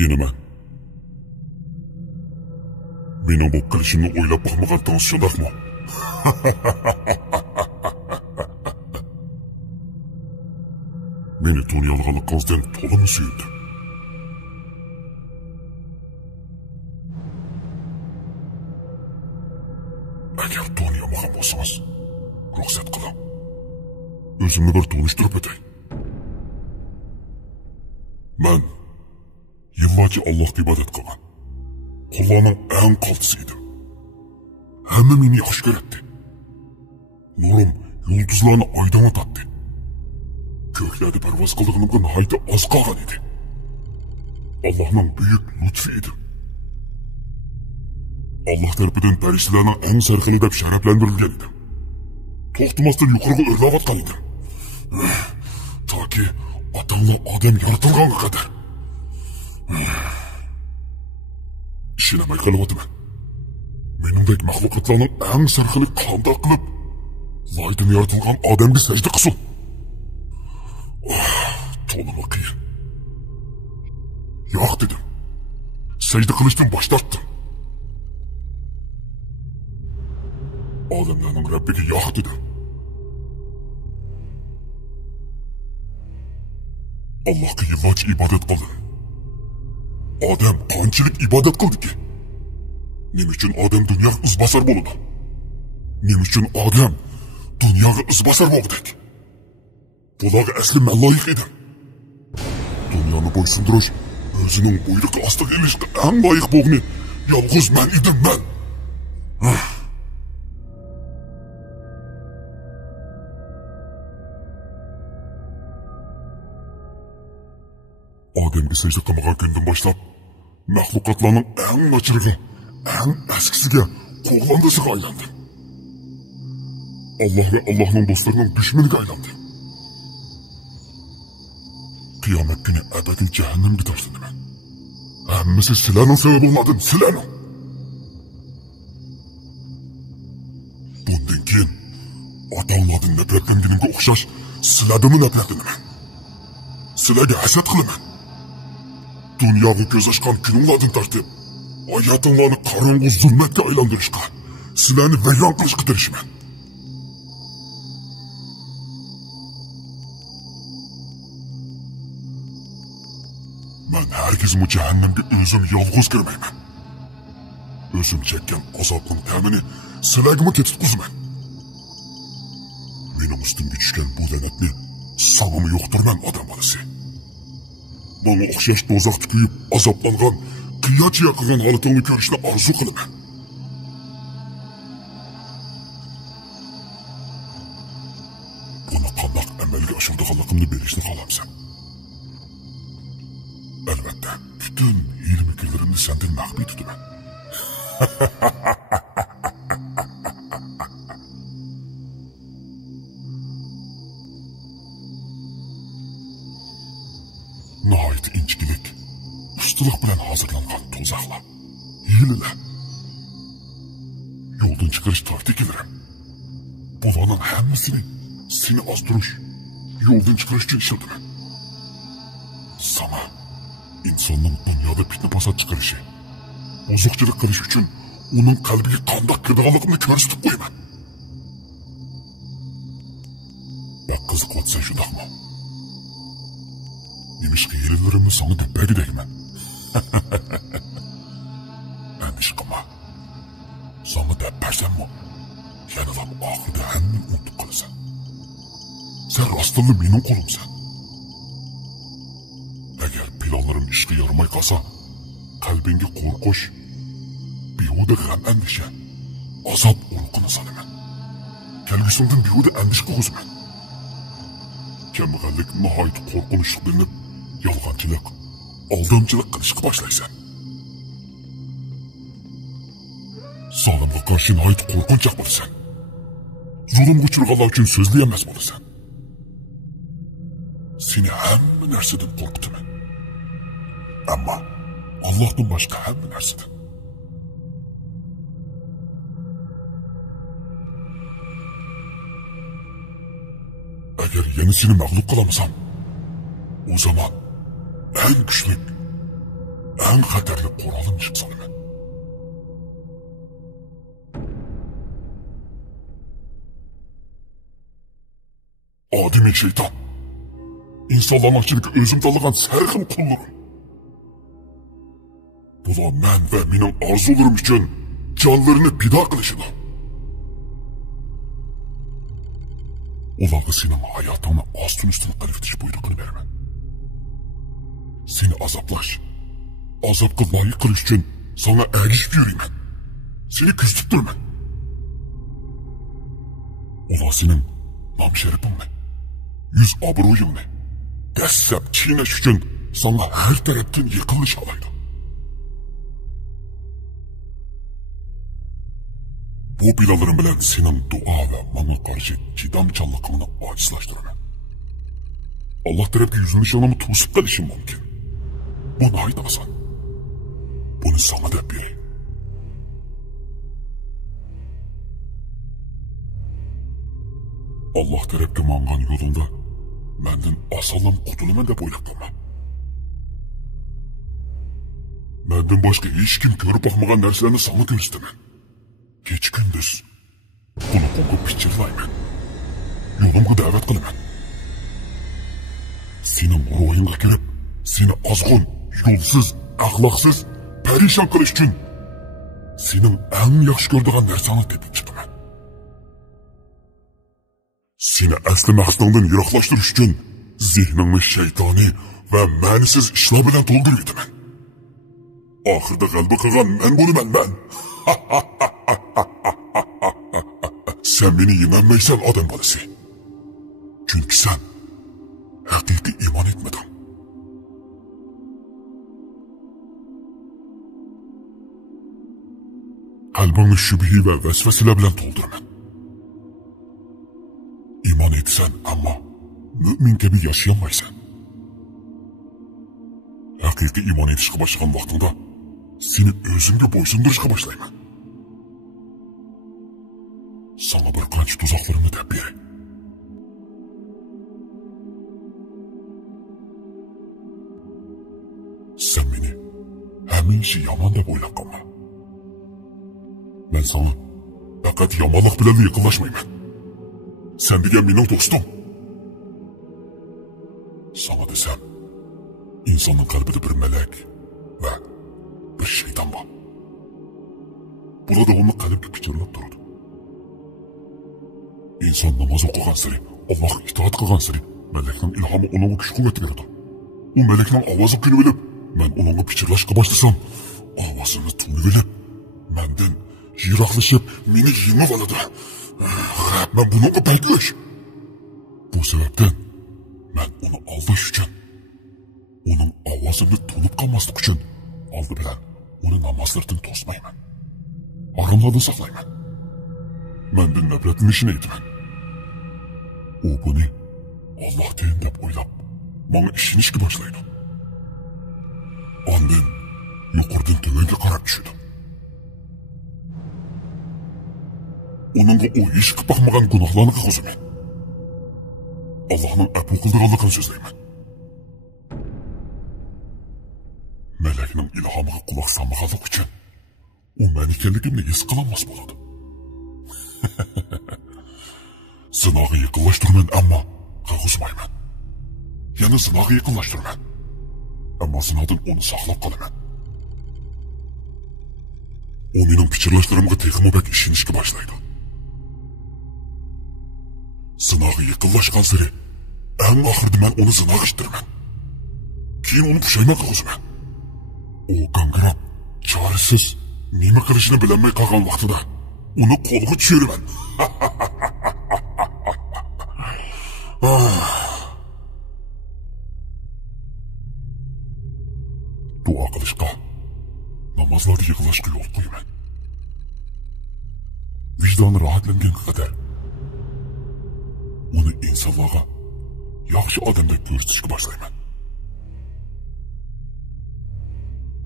Yenaman. Mening bu qilishimni o'ylab boqmagan tanishlarmi? Meni dunyolig'inizdan to'liq suyundi. Agar dunyomagan bo'lsangiz, ruxsat qiling. O'zimni bir tunishtirib o'tay. Men yillarcha Allohga ibodat qilgan. Qullarning eng qaltisi edim. Hamma meni yaxshi ko'radi. Nurim yulduzlarni oydan o'tadi. Ko'klarda parvoz qilganimga nihoyat oz qolgan edi. Allohning buyuk lutfi edi. Allah tarafidan farishtalarning eng sarxili deb sharaflantirilgan edim. To'xtamasdan yuqoriga o'rlayotgan edim. Toki otanglar odam yaratilganga qadar. Ishonmay qolyapman. Meningdek maxluqotlarning eng sarxili qanday qilib loydan yaratilgan odamga sajda qilsin? To'liq qiyin. Yo'q dedim. Sajda qilishdan bosh tortdim. Odamlarning Rabbiga yo'q dedim. Allohga yillarcha ibodat qildim. Odam qanchalik ibodat qildiki? Nima uchun odam dunyoga izbosar bo'ladi? Nima uchun odam dunyoga izbosar bo'ldi? Bularga asli men loyiq edim. Dunyoni bo'ysundirish, o'zining buyrug'i ostiga ilishga eng loyiq bo'lgan yolg'iz men edim men. Odamga sajda qilmagan kundan boshlab maxluqotlarning eng nachiriga, eng askisiga, qo'g'landisiga aylandim. Alloh va Allohning do'stlarining dushmaniga aylandim. Qiyomat kuni abadiy jahannamga tashlanaman. Hammasi sizlarning sababingizdan, sizlarning. Bundan keyin ota-onlardan nafratlanganimga o'xshash sizlardan nafratlanaman. Sizlarga hasad qilaman. Dunyoga ko'z ochgan kuninglardan tortib, hayotinglarni qorong'u zulmatga aylantirishga, sizlarni vayron qilishga tirishman. Men hargiz bu jahannamga o'zim yolg'iz kirmayman. O'zim chekkan azobning ta'mini sizlarga tetkizmayman. Mening ustimga tushgan bu la'natni sababini yo'qtirman odam bolasi. Bana o'xshash do'zaxda kuyib azoblangan, qiyocha yaqingan holatingni ko'rishni orzu qilaman. Buni qanday amalga oshirganligimni berishni xohlamsan. Albatta, butun hiyla-hukmlarimni sendan maxfiy tutaman. Nihoyat inchkilik, ustalik bilan hozirlangan to'zaqlar, hiylalar. Yo'ldan chiqarish taktikalari. Bularning hammasini seni ozdirish, yo'ldan chiqarish uchun ishlataman. Sana insonning dunyoda fitna fasod chiqarishi, ozuqchilik qilish uchun uning qalbiga qanday kirganligini ko'rsatib qo'yaman. Bak qiziqyapsan shundaqmi? Nimishqa yerilarimni sana debagidayman. Andish qilma. Sana debbasanmi? Yanada oxirida hamma unutib qolasan. Sen rostlanib mening qo'limsan. Agar planlarim ishga yaramay qolsa, qalbingga qo'rqish, behuda g'am andisha, azob urug'ini solaman. Kelgusimdan behuda andish qo'zman. Kambag'allik nihoyat qo'rqinchli bilinib, yolg'onchilik, aldamchilik qilishga boshlaysan. Zolimga qarshi nihoyat qo'rqinchoq bo'lasan. Zulmga uchraganlar uchun so'zli emas bo'lasan. Seni hamma narsadan qo'rqitaman. Ammo Allohdan boshqa hamma narsadan. Agar yana seni mag'lub qilamasam, o zaman en güçlü, eng xatarli qurolini chiqib solaman. Ademi şeytan. İnsanların içindeki özüm tanıgan sərxim qullarım. Bular mən və mənim arzularım üçün canlarını bida qilishida. Ularga senin hayatını astın üstüne qilib buyruqini beraman. Seni azaplaş, azapqa layık qilish uchun sana ergishib yurayman. Seni küstüb turman. Ular senin nam şerifingni, yüz obro'yingni dastlab chiynash uchun sana her tarafdan yiqilish alaydi. Bu bilalarım bilen senin dua ve bana karşı çidamçanlıkını acizlaştıraman. Allah tarafı yüzünü şanımı tuğsup kalışım mümkün. Bu naydı asan. Bunu sana da bir. Allah tarafı mangan yolunda menden asalım kutulumen de boylak kalma. Menden başka hiç kim görüp bakmagan derslerini sana göstermen. Geç gündüz kulağımı pichirlayman. Yolumga davet qilaman. Senin ruhingga kirib, seni azg'un, yo'lsiz, axloqsiz, perişan qilish uchun sening eng yaxshi ko'radigan narsani tepib chiqaman. Seni asli maqsadingdan yiroqlashtirish uchun zehningni shaytoniy va ma'nisiz ishlar bilan to'ldirib etaman. Oxirida g'alaba qilgan men bo'laman men. Sen beni yemenmeysen adam balası. Çünkü sen hakiki iman etmedin. Kalbini şübhi ve vesveseler bilen doldurman. İman etsen ama mümin gibi yaşayamaysan. Hakiki iman etişe başlayan vaktinde seni özümde boysunduruşa başlayman. Sana bir qancha tuzaqlarını deb beray. Sen beni həmincha yomon deb o'ylab qolma. Men sana faqat yomonlik bilan yaqinlashmayman. Sen degan mening do'stim. Sana desem, insonning qalbida bir melek va bir shayton bor. Burada onu qalbga pichirlab turadi. İnsan namaz okugan sari, Allah'a itaat kılgan sari, melekten ilhamı onunla güç kuvvet verirdi. O melekten avazı günü bilip, ben onunla pichirlashqa başlasam, avazını tunu bilip, menden yiroqlashib, meni yengib oladi. Ben bununla belgilash. Bu sebepten, ben onu aldash uchun, onun avazını tunib qolmaslik uchun, oldi bilan onu namazlardan to'smayman. Aramlardan saqlayman. Menden nefretlenişini etmen. O bunu Allah deyin deb o'ylab, bana işinishga başlaydı. Ondan yuqoridan tövenga qarab tushdi. Onunla o iş qilib bakmagan gunohlarni qilg'uziman. Allah'ın afu qildiganligini so'zlayman. Melekning ilhomiga quloq solmaganlik uchun u men ekanligimni his qilolmas bo'ladi. Zinaga yaqinlashtirman ammo qilg'uzmayman. Yana zinaga yaqinlashtirman. Ammo zinadan onu saqlab qolaman. O mening pichirlashlarimga texmo bak ishonishga boshlaydi. Zinaga yaqinlashgan sari eng oxirida men onu zinaga ishtirman. Keyin onu pushayman qilg'uzaman. O g'angrab, chorasiz, nima qilishini bilolmay qolgan vaqtida onu qo'lga tushiraman. Dua qilishqa, namozlarda yig'lashga yo'l qo'yman. Vijdoni rohatlangan qadar uni insonlarga yaxshi odamdek ko'rsatishga boshlayman.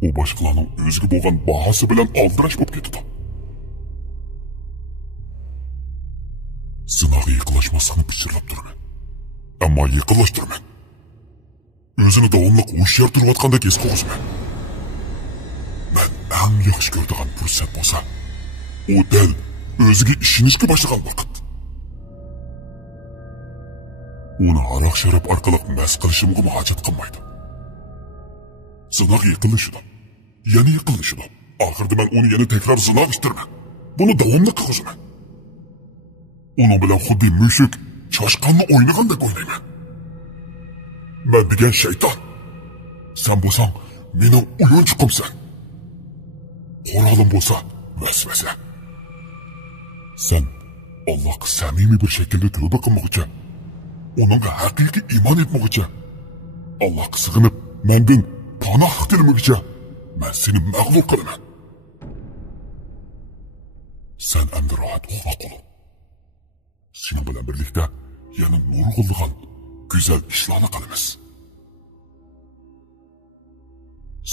U boshqalarning o'ziga bo'lgan bahosi bilan aldirash bo'lib ketdi. Zinaga yaqinlashmaslikni pichirlab turman. Ammo yaqinlashtirman. O'zini davomli hushyor turayotgandek his qilg'uzaman. eng yaxshi ko'radigan fursat bo'lsa, u dal o'ziga ishonishga boshlagan vaqt. Uni aroq sharab orqali mas qilishimga hojat qilmaydi. Zinoga yiqilishdi. Yana yiqilishdi. Oxirida men uni yana takror zino ishtirman. Buni davomli qilishman. Uning bilan xuddi mushuk choshqonni o'ynagandek o'ynayman. Men degan shayton. Sen bo'lsang mening uyunchiqimsan. Qo'rg'olim bo'lsa vasvasa. Sen Allohga samimiy bir shaklda tavba qilmoqchi, uningga haqiqiy iymon etmoqchi, Allohga sig'inib mendan panoh tilmoqchi, men seni mag'lub qilaman. Sen endi rohat uxla qol. Sening bilan birlikda yana nurg'ulg'an go'zal ishlarni qilamiz.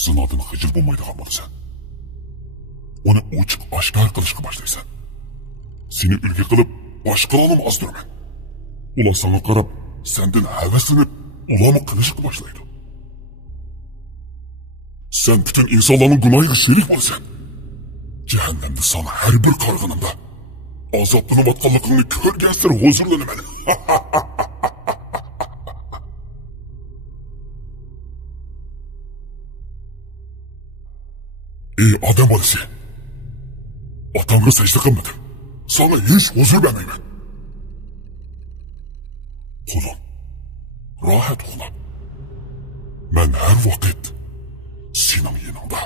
Zinodan xijil bo'lmaydigan bo'lsa, uni ochiq oshkor qilishga boshlaysan. Seni ulgi qilib boshqalarni ozdirman. Ular sana qarab, sendan havaslanib, ularni qilishga boshlaydi. Sen bütün insonlarning gunohiga sherik bo'lsan. Jahannamda sana har bir qarg'animda azoblanayotganligingni ko'rgan sir huzurlanaman. Ey odam bolasi! Otamga sajda qilmadim. Sana hiç huzur vermeymen. Kulum, rahat kula. Ben her vakit senin yanında.